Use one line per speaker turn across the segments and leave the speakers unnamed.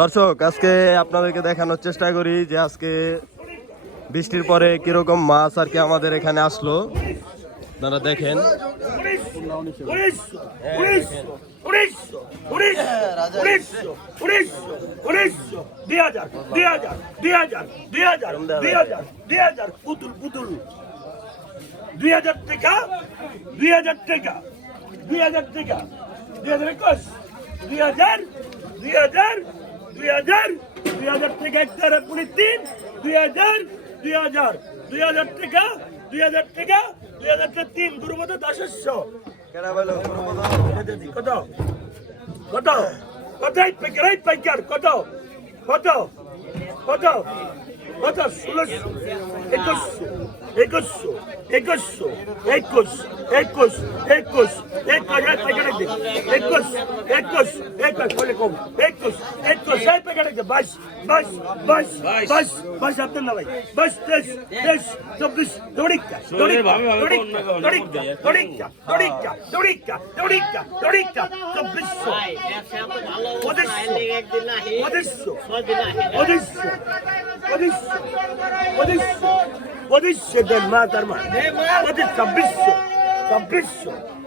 দর্শক আজকে আপনাদেরকে দেখানোর চেষ্টা করি যে আজকে বৃষ্টির পরে কীরকম মাছ আর কি আমাদের এখানে আসলো আপনারা দেখেন
দুই হাজার দুই হাজার দুই হাজার দুই হাজার দুই হাজার দুই হাজার দুই হাজার দুই হাজার টাকা একটা পুরি তিন দুই হাজার দুই হাজার দুই হাজার টাকা দুই হাজার টাকা দুই হাজার টাকা তিন দুর্গত দশশো কত? কত? কত? এই প্যাকেট এই প্যাকেট কত? কত? কত? কত? ষোলোশো একুশশো একুশশো একুশশো একুশ একুশ একুশ একুশ প্যাকেট একুশ একুশ একুশ একুশ একুশ দে বাইশ বাইশ বাইশ বাইশ। বাইশ আপনার না ভাই। বাইশ তেইশ তেইশ চব্বিশ দৌড়িকা দৌড়িকা দৌড়িকা দৌড়িকা দৌড়িকা দৌড়িকা দৌড়িকা দৌড়িকা দৌড়িকা চব্বিশশো। পঁচিশশো। পঁচিশশো। পঁচিশশো। পঁচিশশো। পঁচিশশো। দেন মা তার মা। পঁচিশ ছাব্বিশশো ছাব্বিশশো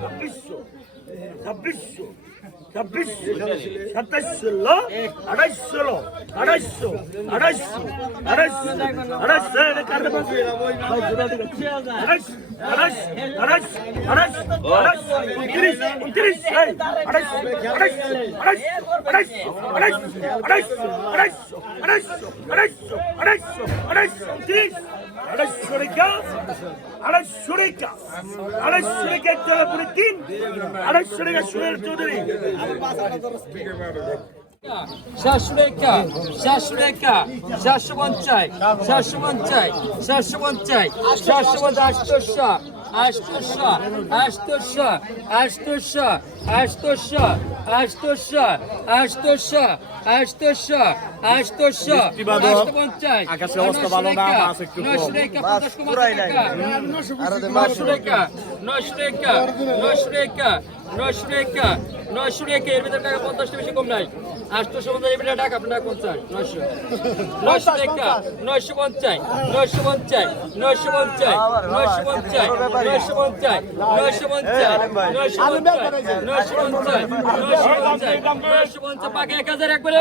ছাব্বিশশো ছাব্বিশশো ছাব্বিশশো সাতাশশো লো আড়াইশো আড়াইশো আড়াইশো আড়াইশো আড়াইশো আড়াইশো আড়াইশো আড়াইশো আড়াইশো উনত্রিশ উনত্রিশ আড়াইশো আড়াইশো আড়াইশো আড়াইশো আড়াইশো আড়াইশো আড়াইশো আড়াইশো আড়াইশো আড়াইশো উনত্রিশ আড়াইশো টাকা জলাপুরে তিন, আড়াইশো টাকা সুরের চৌধুরী।
চারশো টাকা চারশো টাকা চারশো পঞ্চাশ চারশো পঞ্চাশ আটশোশো আটশোশো আটশোশো আটশোশো আটশোশো আটশোশো আটশো আটশো পঞ্চাশ
আকাশের অবস্থা ভালো না, মাছ একটু কম।
নয়শো টাকা পঞ্চাশ নয়শো টাকা। নয়শো টাকা নয়শো টাকা নয়শো টাকা নয়শো টাকা, এর ভিতরে টাকা পঞ্চাশটা বেশি কম নাই। আটশোশো পঞ্চাশ, এর ভিতরে টাকা আপনার পঞ্চাশ, নয়শো। নয়শো টাকা, নয়শো পঞ্চাশ নয়শো পঞ্চাশ নয়শো পঞ্চাশ নয়শো পঞ্চাশ নয়শো পঞ্চাশ নয়শো পঞ্চাশ নয়শো পঞ্চাশ নয়শো পঞ্চাশ নয়শো পঞ্চাশ নয়শো পঞ্চাশ পাকা এক হাজার একবারে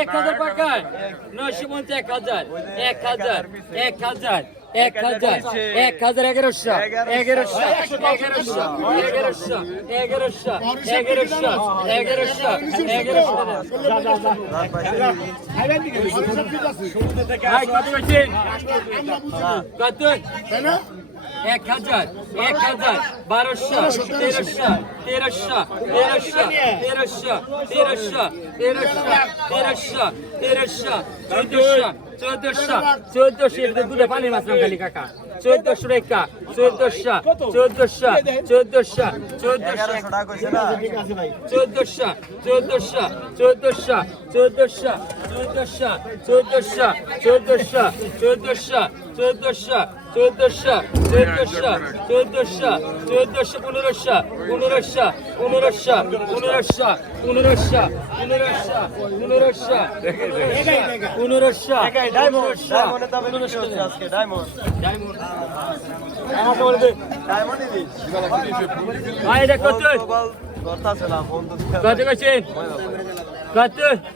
এক হাজার পাকায় নয়শো পঞ্চাশ, এক হাজার এক হাজার এক হাজার এক হাজার এক হাজার এগারোশো এগারোশো এগারোশো এগারোশো এগারোশো এগারোশো এগারোশো এগারোশো। কত এক হাজার এক হাজার বারোশো তেরোশো তেরোশো তেরোশো তেরোশো তেরোশো তেরোশো তেরোশো তেরোশো চোদ্দশো চোদ্দশো চোদ্দশো এর দুধে পানি মাছ খালি কাকা চোদ্দশো রেখা চোদ্দশো চোদ্দশো চোদ্দশো চোদ্দশো চোদ্দশো চোদ্দশো চোদ্দশো চোদ্দশো চোদ্দশো চোদ্দশো চোদ্দশো চোদ্দশো চোদ্দশো চোদ্দশো চোদ্দশো চোদ্দশো চোদ্দশো পনেরোশো পনেরোশো পনেরোশো পনেরোশো পনেরোশো পনেরোশো পনেরোশো পনেরোশো পনেরোশো পনেরোশো
ডায়মন্ড
কত কত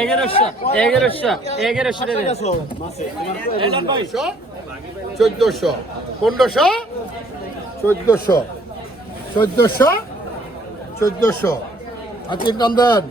এগারোশো এগারোশো এগারোশো
টাকা।
চোদ্দশো চোদ্দশো চোদ্দশো চোদ্দশো। হাতির কান্দান